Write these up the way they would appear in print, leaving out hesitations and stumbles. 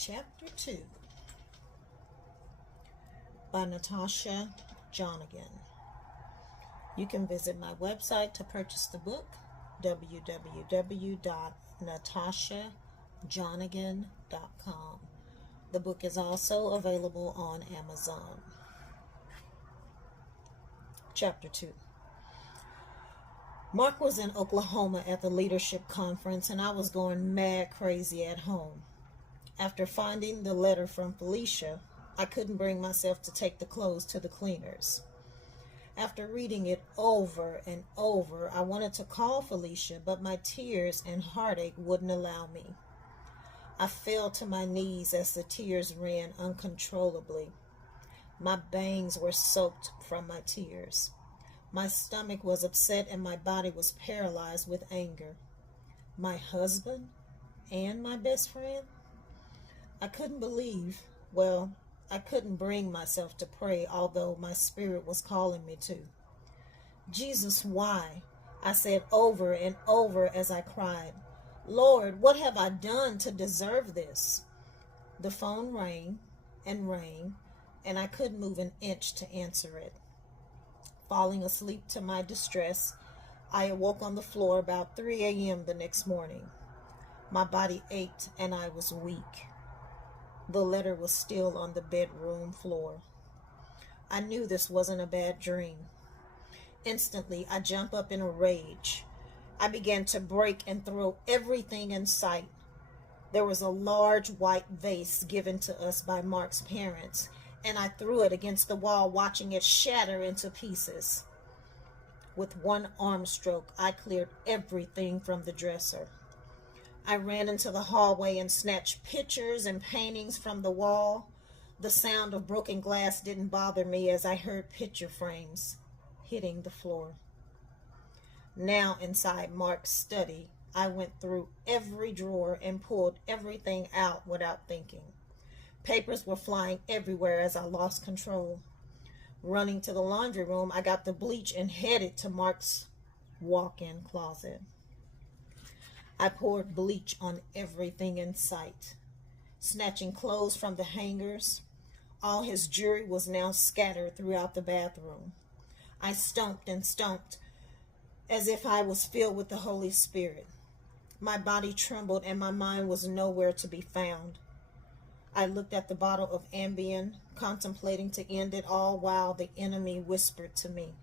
Chapter 2 by Natasha Jonigan. You can visit my website to purchase the book, www.natashajonigan.com. The book is also available on Amazon. Chapter 2. Mark was in Oklahoma at the leadership conference, and I was going mad crazy at home. After finding the letter from Felicia, I couldn't bring myself to take the clothes to the cleaners. After reading it over and over, I wanted to call Felicia, but my tears and heartache wouldn't allow me. I fell to my knees as the tears ran uncontrollably. My bangs were soaked from my tears. My stomach was upset and my body was paralyzed with anger. My husband and my best friend? I couldn't I couldn't bring myself to pray, although my spirit was calling me to. Jesus, why? I said over and over as I cried. Lord, what have I done to deserve this? The phone rang, and I couldn't move an inch to answer it. Falling asleep to my distress, I awoke on the floor about 3 a.m. the next morning. My body ached and I was weak. The letter was still on the bedroom floor. I knew this wasn't a bad dream. Instantly, I jumped up in a rage. I began to break and throw everything in sight. There was a large white vase given to us by Mark's parents, and I threw it against the wall, watching it shatter into pieces. With one arm stroke, I cleared everything from the dresser. I ran into the hallway and snatched pictures and paintings from the wall. The sound of broken glass didn't bother me as I heard picture frames hitting the floor. Now inside Mark's study, I went through every drawer and pulled everything out without thinking. Papers were flying everywhere as I lost control. Running to the laundry room, I got the bleach and headed to Mark's walk-in closet. I poured bleach on everything in sight, snatching clothes from the hangers. All his jewelry was now scattered throughout the bathroom. I stomped and stomped as if I was filled with the Holy Spirit. My body trembled and my mind was nowhere to be found. I looked at the bottle of Ambien, contemplating to end it all while the enemy whispered to me,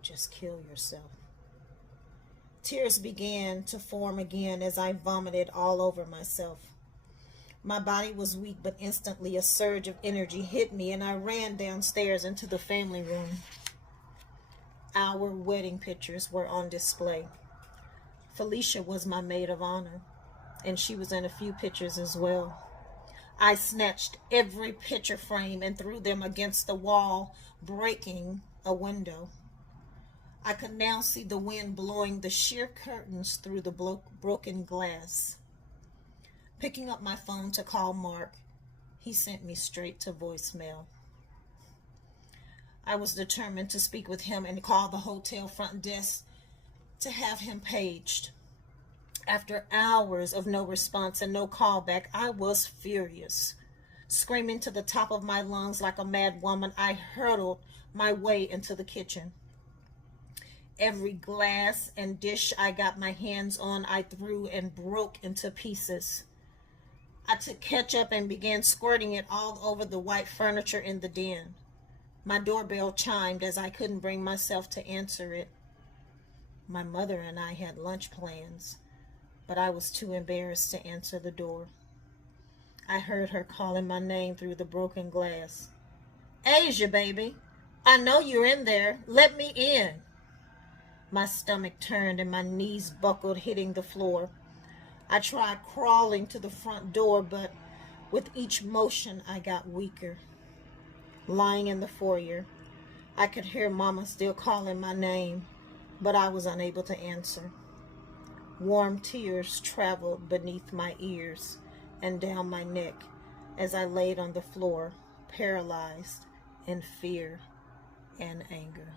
"Just kill yourself." Tears began to form again as I vomited all over myself. My body was weak, but instantly a surge of energy hit me, and I ran downstairs into the family room. Our wedding pictures were on display. Felicia was my maid of honor, and she was in a few pictures as well. I snatched every picture frame and threw them against the wall, breaking a window. I could now see the wind blowing the sheer curtains through the broken glass. Picking up my phone to call Mark, he sent me straight to voicemail. I was determined to speak with him and call the hotel front desk to have him paged. After hours of no response and no callback, I was furious. Screaming to the top of my lungs like a mad woman, I hurtled my way into the kitchen. Every glass and dish I got my hands on, I threw and broke into pieces. I took ketchup and began squirting it all over the white furniture in the den. My doorbell chimed as I couldn't bring myself to answer it. My mother and I had lunch plans, but I was too embarrassed to answer the door. I heard her calling my name through the broken glass. "Asia, baby, I know you're in there. Let me in." My stomach turned and my knees buckled, hitting the floor. I tried crawling to the front door, but with each motion I got weaker. Lying in the foyer, I could hear Mama still calling my name, but I was unable to answer. Warm tears traveled beneath my ears and down my neck as I laid on the floor, paralyzed in fear and anger.